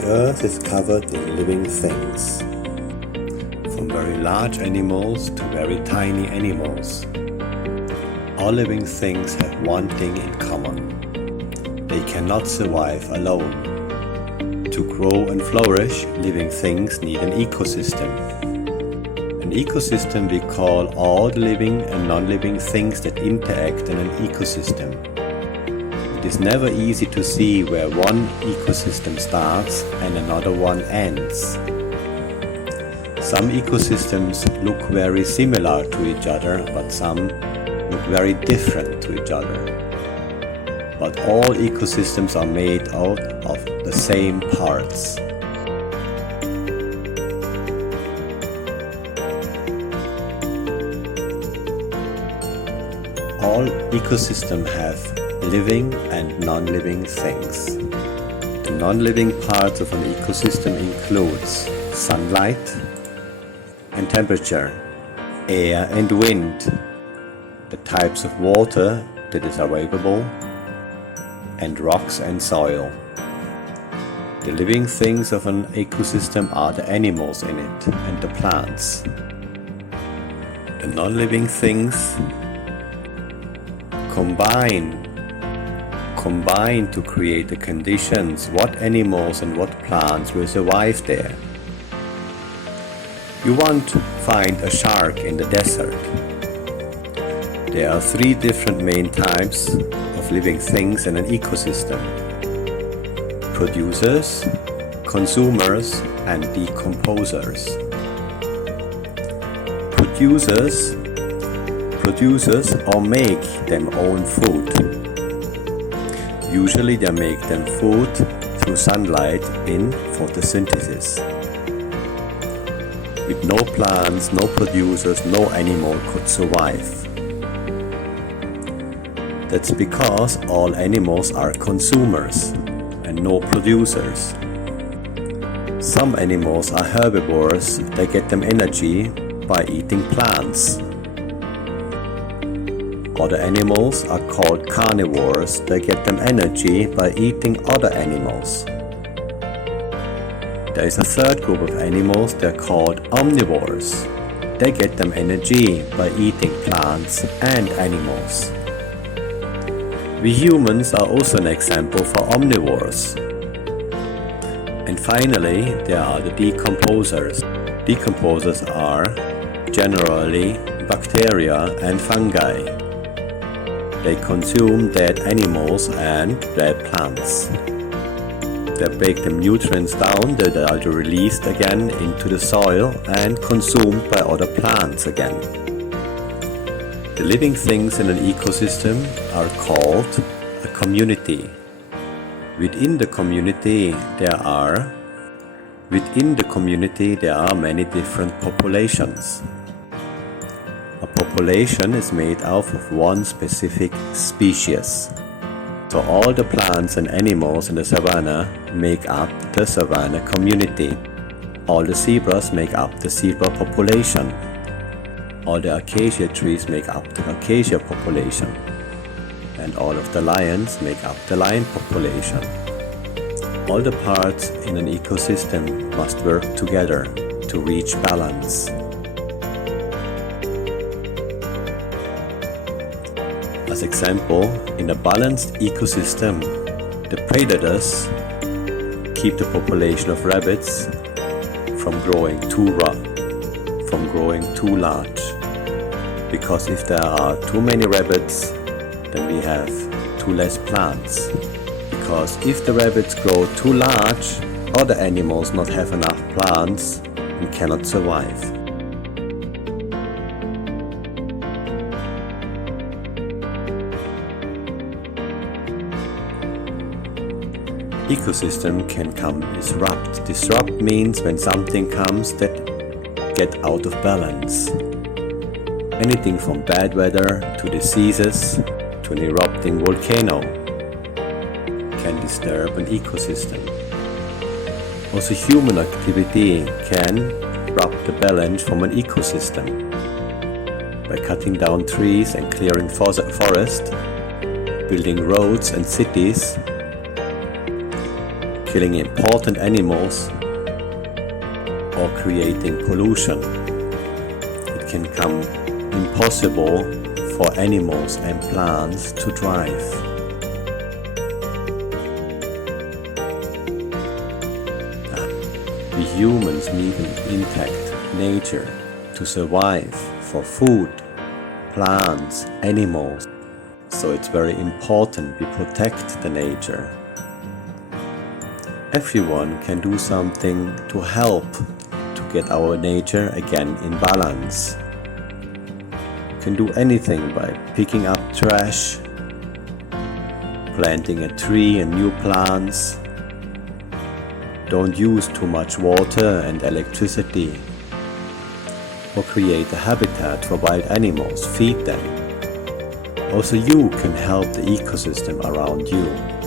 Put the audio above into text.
The earth is covered in living things, from very large animals to very tiny animals. All living things have one thing in common: they cannot survive alone. To grow and flourish, living things need an ecosystem. An ecosystem we call all the living and non-living things that interact in an ecosystem. It is never easy to see where one ecosystem starts and another one ends. Some ecosystems look very similar to each other, but some look very different to each other. But all ecosystems are made out of the same parts. All ecosystems have living and non-living things. The non-living parts of an ecosystem includes sunlight and temperature, air and wind, the types of water that is available, and rocks and soil. The living things of an ecosystem are the animals in it and the plants. The non-living things combine to create the conditions what animals and what plants will survive there. You want to find a shark in the desert. There are three different main types of living things in an ecosystem: producers, consumers, and decomposers. Producers or make them own food. Usually they make them food through sunlight in photosynthesis. With no plants, no producers, no animal could survive. That's because all animals are consumers and no producers. Some animals are herbivores, they get them energy by eating plants. Other animals are called carnivores, they get them energy by eating other animals. There is a third group of animals, they're called omnivores. They get them energy by eating plants and animals. We humans are also an example for omnivores. And finally, there are the decomposers. Decomposers are generally bacteria and fungi. They consume dead animals and dead plants. They break the nutrients down that are released again into the soil and consumed by other plants again. The living things in an ecosystem are called a community. Within the community there are many different populations. A population is made out of one specific species. So all the plants and animals in the savanna make up the savanna community. All the zebras make up the zebra population. All the acacia trees make up the acacia population. And all of the lions make up the lion population. All the parts in an ecosystem must work together to reach balance. As example, in a balanced ecosystem, the predators keep the population of rabbits from growing too large. Because if there are too many rabbits, then we have too less plants. Because if the rabbits grow too large, other animals not have enough plants and cannot survive. Ecosystem can come disrupt. Disrupt means when something comes that get out of balance. Anything from bad weather to diseases to an erupting volcano can disturb an ecosystem. Also, human activity can disrupt the balance from an ecosystem. By cutting down trees and clearing forests, building roads and cities killing important animals, or creating pollution. It can become impossible for animals and plants to thrive. We humans need an intact nature to survive for food, plants, animals. So it's very important we protect the nature. Everyone can do something to help to get our nature again in balance. You can do anything by picking up trash, planting a tree and new plants. Don't use too much water and electricity. Or create a habitat for wild animals, feed them. Also you can help the ecosystem around you.